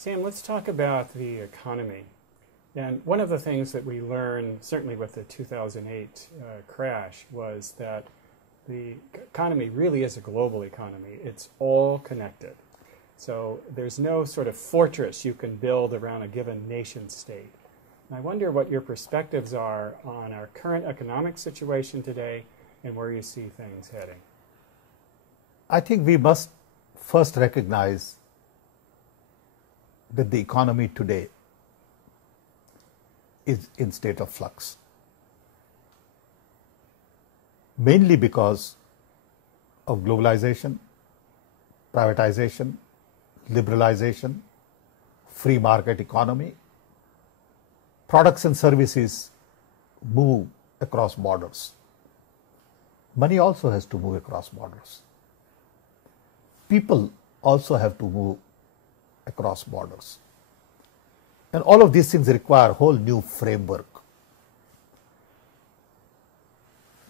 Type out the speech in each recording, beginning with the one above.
Sam, let's talk about the economy. And one of the things that we learned, certainly with the 2008 crash, was that the economy really is a global economy. It's all connected. So there's no sort of fortress you can build around a given nation state. And I wonder what your perspectives are on our current economic situation today and where you see things heading. I think we must first recognize that the economy today is in state of flux, mainly because of globalization, privatization, liberalization, free market economy. Products and services move across borders. Money also has to move across borders. People also have to move across borders. And all of these things require a whole new framework.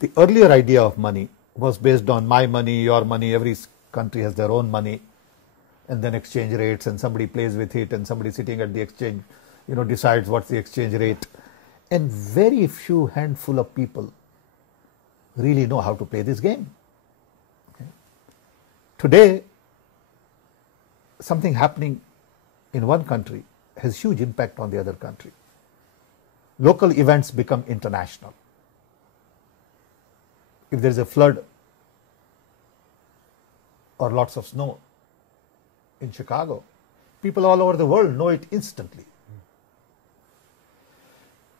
The earlier idea of money was based on my money, your money, every country has their own money, and then exchange rates, and somebody plays with it, and somebody sitting at the exchange, decides what's the exchange rate. And very few handful of people really know how to play this game. Okay. Today, something happening in one country has huge impact on the other country. Local events become international. If there is a flood or lots of snow in Chicago, people all over the world know it instantly.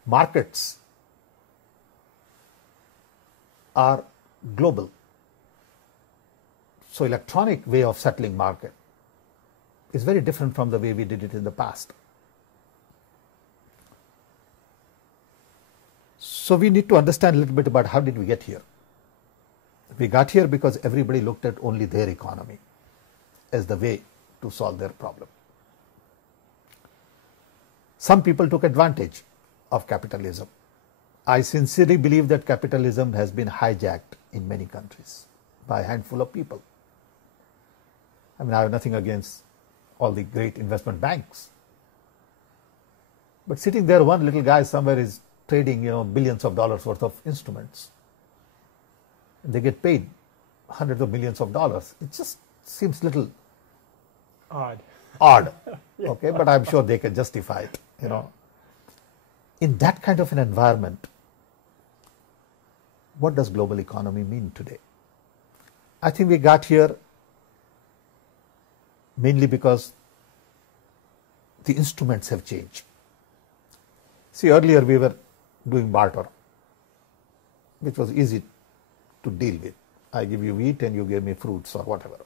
Markets are global. So electronic way of settling market is very different from the way we did it in the past. So we need to understand a little bit about how did we get here. We got here because everybody looked at only their economy as the way to solve their problem. Some people took advantage of capitalism. I sincerely believe that capitalism has been hijacked in many countries by a handful of people. I mean, I have nothing against all the great investment banks. But sitting there, one little guy somewhere is trading, billions of dollars worth of instruments. And they get paid hundreds of millions of dollars. It just seems little odd. Yeah. Okay, but I'm sure they can justify it, In that kind of an environment, what does global economy mean today? I think we got here mainly because the instruments have changed. See, earlier we were doing barter, which was easy to deal with. I give you wheat and you give me fruits or whatever.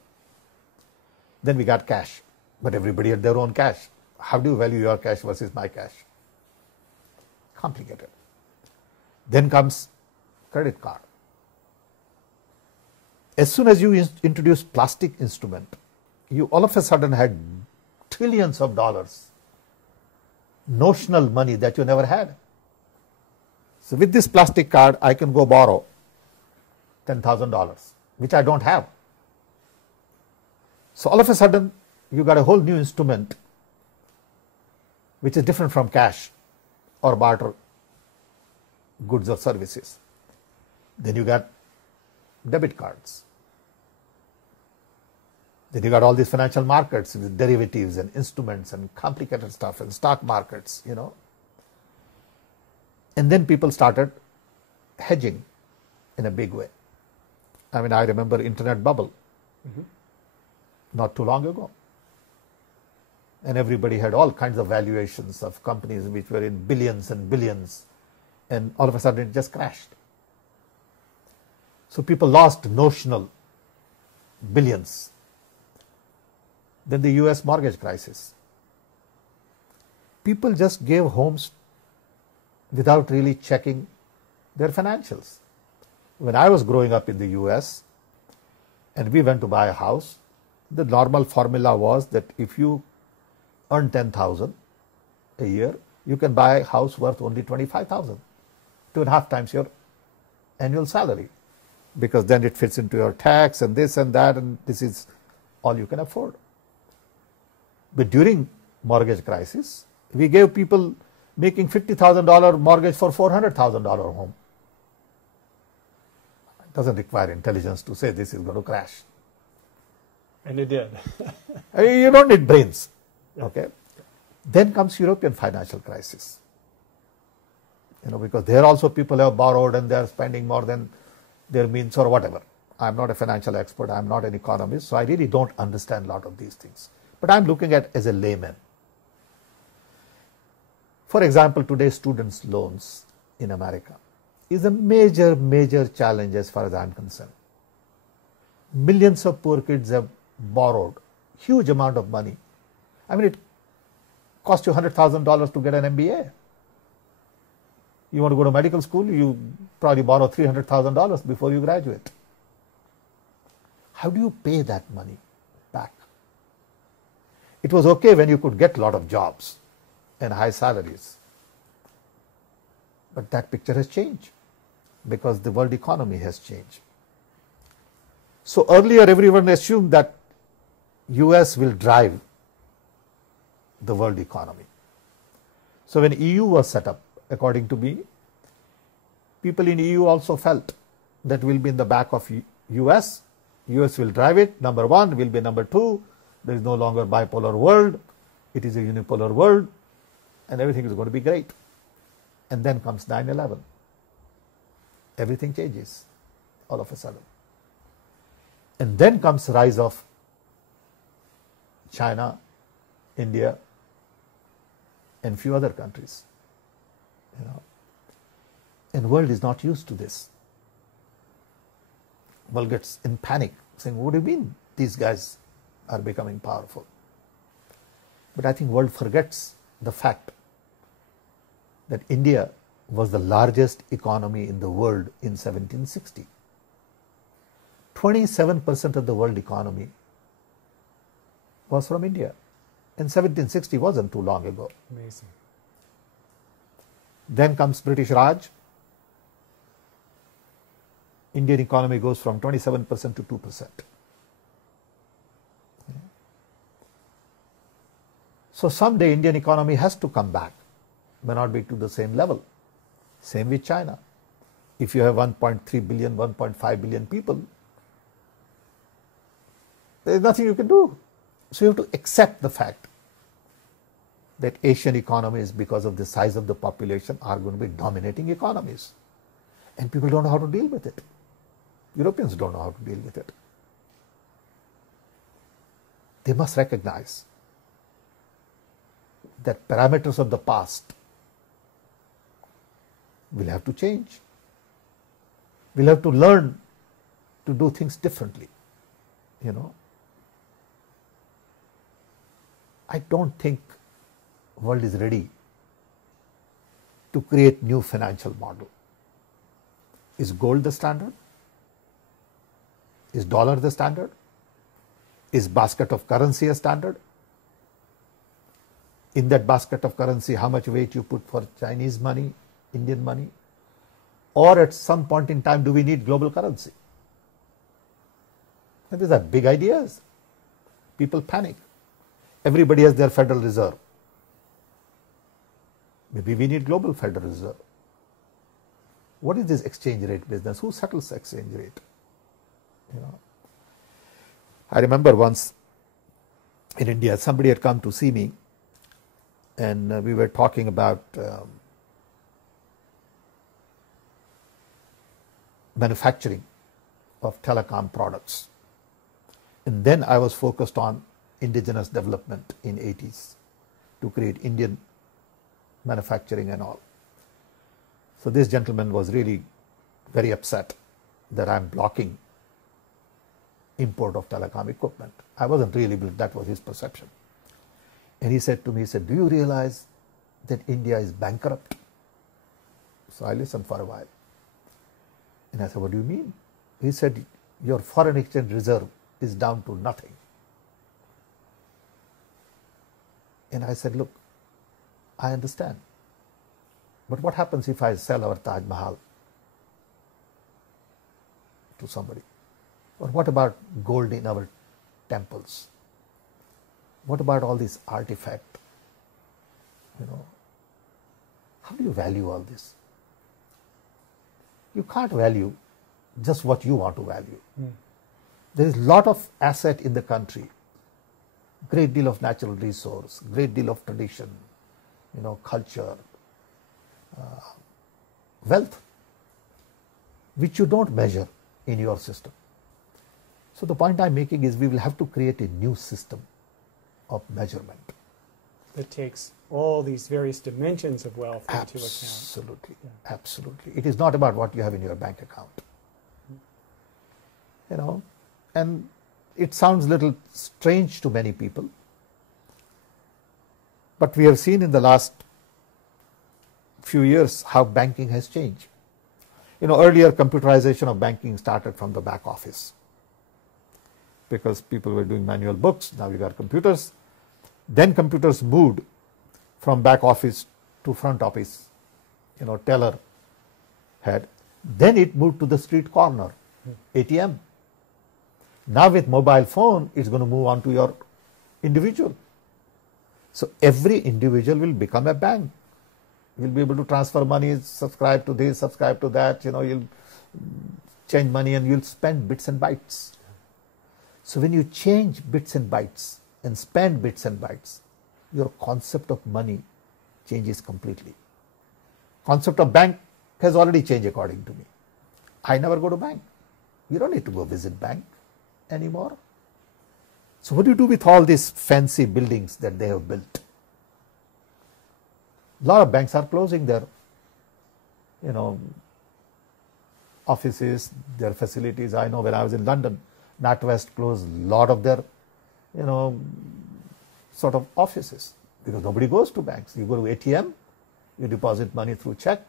Then we got cash, but everybody had their own cash. How do you value your cash versus my cash? Complicated. Then comes credit card. As soon as you introduce plastic instrument, you all of a sudden had trillions of dollars, notional money that you never had. So with this plastic card, I can go borrow $10,000, which I don't have. So all of a sudden, you got a whole new instrument, which is different from cash or barter goods or services. Then you got debit cards. Then you got all these financial markets with derivatives and instruments and complicated stuff and stock markets, And then people started hedging in a big way. I mean, I remember internet bubble not too long ago. And everybody had all kinds of valuations of companies which were in billions and billions. And all of a sudden it just crashed. So people lost notional billions. Then the US mortgage crisis. People just gave homes without really checking their financials. When I was growing up in the US and we went to buy a house, the normal formula was that if you earn 10,000 a year, you can buy a house worth only 25,000, 2.5 times your annual salary, because then it fits into your tax and this and that, and this is all you can afford. But during mortgage crisis. We gave people making $50,000 mortgage for $400,000 home. It doesn't require intelligence to say this is going to crash. And it did. You don't need brains. Okay. Then comes European financial crisis. Because there also people have borrowed and they are spending more than their means or whatever. I'm not a financial expert. I'm not an economist. So I really don't understand a lot of these things. But I'm looking at as a layman. For example, today students' loans in America is a major, major challenge as far as I'm concerned. Millions of poor kids have borrowed huge amount of money. I mean, it costs you $100,000 to get an MBA. You want to go to medical school, you probably borrow $300,000 before you graduate. How do you pay that money back? It was okay when you could get a lot of jobs and high salaries. But that picture has changed because the world economy has changed. So earlier everyone assumed that US will drive the world economy. So when EU was set up, according to me, people in EU also felt that we'll be in the back of US. US will drive it. Number one, will be number two. There is no longer bipolar world. It is a unipolar world. And everything is going to be great. And then comes 9/11. Everything changes all of a sudden. And then comes rise of China, India, and few other countries. And the world is not used to this. World gets in panic, saying, what do you mean these guys are becoming powerful? But I think world forgets the fact that India was the largest economy in the world in 1760. 27% of the world economy was from India. And 1760 wasn't too long ago. Amazing. Then comes British Raj. Indian economy goes from 27% to 2%. So someday Indian economy has to come back, may not be to the same level. Same with China. If you have 1.3 billion, 1.5 billion people, there is nothing you can do. So you have to accept the fact that Asian economies, because of the size of the population, are going to be dominating economies. And people don't know how to deal with it. Europeans don't know how to deal with it. They must recognize that parameters of the past will have to change. We'll have to learn to do things differently. I don't think the world is ready to create new financial model. Is gold the standard? Is dollar the standard? Is basket of currency a standard? In that basket of currency, how much weight you put for Chinese money, Indian money? Or at some point in time, do we need global currency? And these are big ideas. People panic. Everybody has their Federal Reserve. Maybe we need global Federal Reserve. What is this exchange rate business? Who settles the exchange rate? I remember once in India, somebody had come to see me and we were talking about manufacturing of telecom products. And then I was focused on indigenous development in 80s to create Indian manufacturing and all. So this gentleman was really very upset that I'm blocking import of telecom equipment. I wasn't really, but that was his perception. And he said to me, do you realize that India is bankrupt? So I listened for a while. And I said, what do you mean? He said, your foreign exchange reserve is down to nothing. And I said, look, I understand. But what happens if I sell our Taj Mahal to somebody? Or what about gold in our temples? What about all these artifacts You know, how do you value all this? You can't value just what you want to value. There is a lot of asset in the country, great deal of natural resource, great deal of tradition, you know, culture, wealth, which you don't measure in your system. So the point I'm making is we will have to create a new system of measurement. That takes all these various dimensions of wealth into account. Absolutely, absolutely. It is not about what you have in your bank account. You know, and it sounds a little strange to many people, but we have seen in the last few years how banking has changed. You know, earlier computerization of banking started from the back office because people were doing manual books. Now we got computers. Then computers moved from back office to front office, you know, teller head. Then it moved to the street corner, ATM. Now with mobile phone, it's going to move on to your individual. So every individual will become a bank. You'll be able to transfer money, subscribe to this, subscribe to that, you know, you'll change money and you'll spend bits and bytes. So when you change bits and bytes and spend bits and bytes, your concept of money changes completely. Concept of bank has already changed according to me. I never go to bank. You don't need to go visit bank anymore. So what do you do with all these fancy buildings that they have built? A lot of banks are closing their, you know, offices, their facilities. I know when I was in London, NatWest closed a lot of their, you know, sort of offices because nobody goes to banks. You go to ATM, you deposit money through check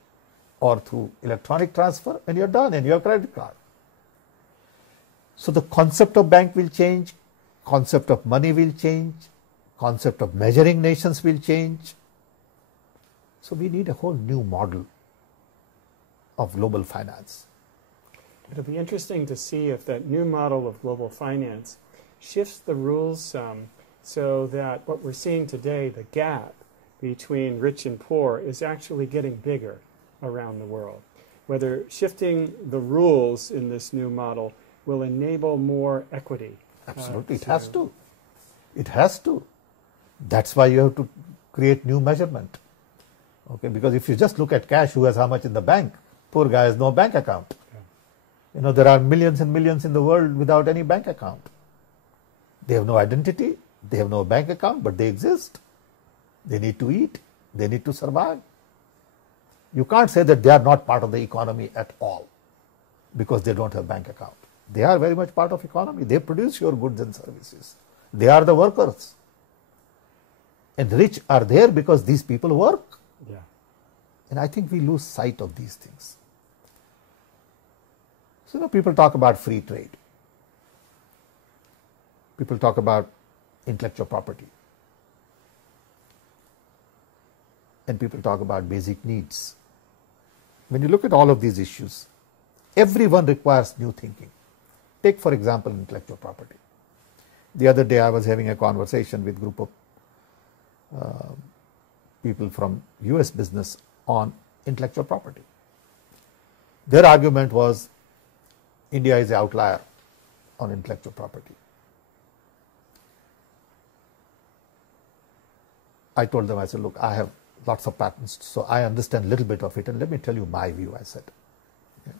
or through electronic transfer and you're done and you have credit card. So the concept of bank will change, concept of money will change, concept of measuring nations will change. So we need a whole new model of global finance. It'll be interesting to see if that new model of global finance shifts the rules some so that what we're seeing today, the gap between rich and poor, is actually getting bigger around the world. Whether shifting the rules in this new model will enable more equity. Absolutely, it has to. It has to. That's why you have to create new measurement. Okay, because if you just look at cash, who has how much in the bank, poor guy has no bank account. You know, there are millions and millions in the world without any bank account. They have no identity, they have no bank account, but they exist. They need to eat, they need to survive. You can't say that they are not part of the economy at all because they don't have bank account. They are very much part of economy. They produce your goods and services. They are the workers. And rich are there because these people work. Yeah. And I think we lose sight of these things. So, you know, people talk about free trade. People talk about intellectual property. And people talk about basic needs. When you look at all of these issues, everyone requires new thinking. Take, for example, intellectual property. The other day I was having a conversation with a group of people from US business on intellectual property. Their argument was India is an outlier on intellectual property. I told them, I said, look, I have lots of patents, so I understand a little bit of it, and let me tell you my view, I said. Yeah.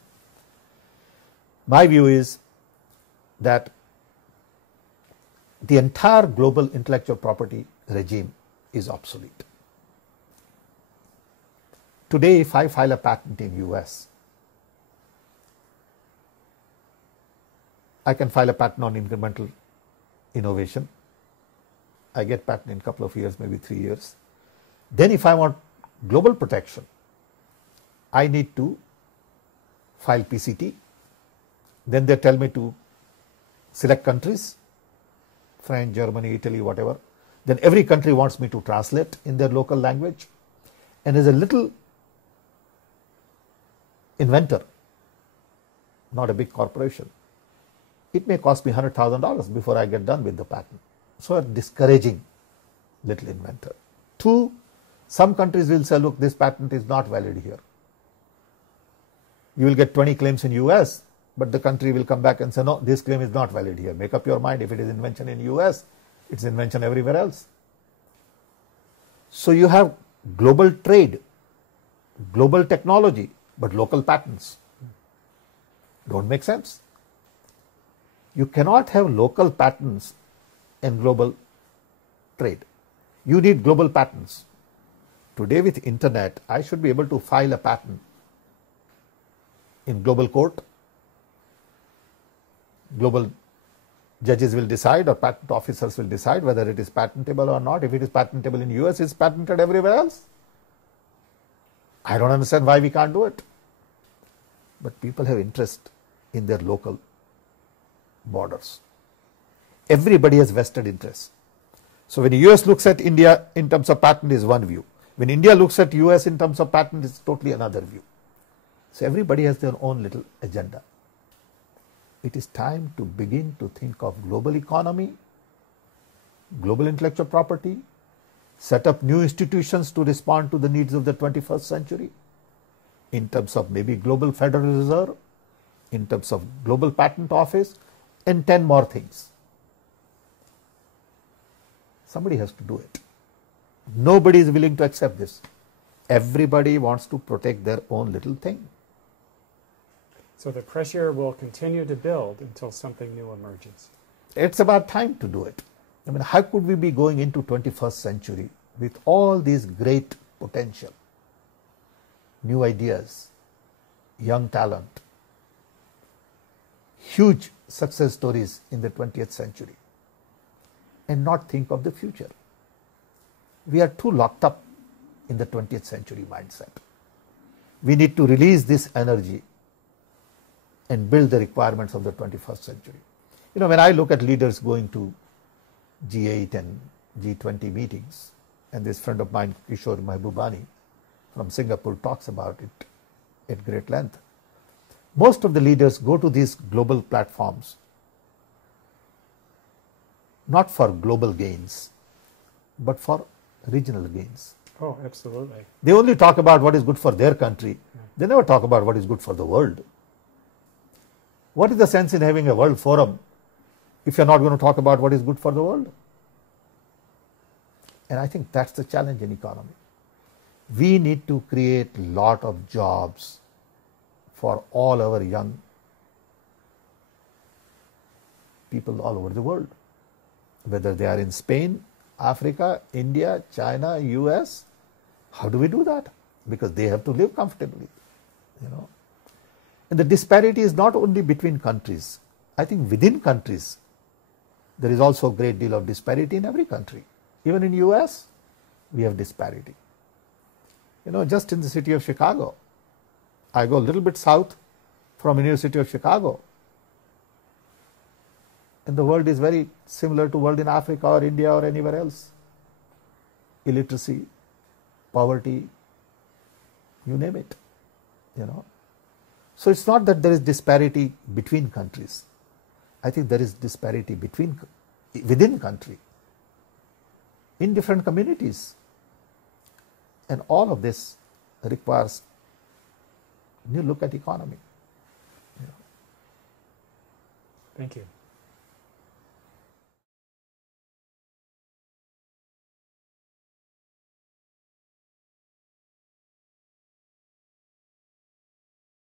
My view is that the entire global intellectual property regime is obsolete. Today, if I file a patent in US, I can file a patent on incremental innovation. I get patent in a couple of years, maybe 3 years. Then if I want global protection, I need to file PCT. Then they tell me to select countries, France, Germany, Italy, whatever. Then every country wants me to translate in their local language. And as a little inventor, not a big corporation, it may cost me $100,000 before I get done with the patent. So, a discouraging little inventor. Two, Some countries will say, look, this patent is not valid here. You will get 20 claims in US, but the country will come back and say, no, this claim is not valid here. Make up your mind. If it is invention in US, it's invention everywhere else. So you have global trade, global technology, but local patents. Don't make sense. You cannot have local patents and global trade. You need global patents. Today with internet, I should be able to file a patent in global court. Global judges will decide, or patent officers will decide whether it is patentable or not. If it is patentable in US, it's patented everywhere else. I don't understand why we can't do it. But people have interest in their local borders. Everybody has vested interest. So when the US looks at India in terms of patent is one view. When India looks at US in terms of patent is totally another view. So everybody has their own little agenda. It is time to begin to think of global economy, global intellectual property, set up new institutions to respond to the needs of the 21st century in terms of maybe global Federal Reserve, in terms of global patent office, and 10 more things. Somebody has to do it. Nobody is willing to accept this. Everybody wants to protect their own little thing. So the pressure will continue to build until something new emerges. It's about time to do it. I mean, how could we be going into 21st century with all these great potential, new ideas, young talent, huge success stories in the 20th century, and not think of the future? We are too locked up in the 20th century mindset. We need to release this energy and build the requirements of the 21st century. You know, when I look at leaders going to G8 and G20 meetings, and this friend of mine, Kishore Mahbubani from Singapore, talks about it at great length. Most of the leaders go to these global platforms not for global gains, but for regional gains. Oh, absolutely. They only talk about what is good for their country. They never talk about what is good for the world. What is the sense in having a world forum if you're not going to talk about what is good for the world? And I think that's the challenge in economy. We need to create a lot of jobs for all our young people all over the world, whether they are in Spain, Africa, India, China, US. How do we do that? Because they have to live comfortably, you know. And the disparity is not only between countries. I think within countries, there is also a great deal of disparity in every country. Even in US, we have disparity. You know, just in the city of Chicago, I go a little bit south from the University of Chicago, and the world is very similar to world in Africa or India or anywhere else. Illiteracy, poverty, you name it, you know. So it's not that there is disparity between countries. I think there is disparity within country, in different communities. And all of this requires new look at economy. Thank you.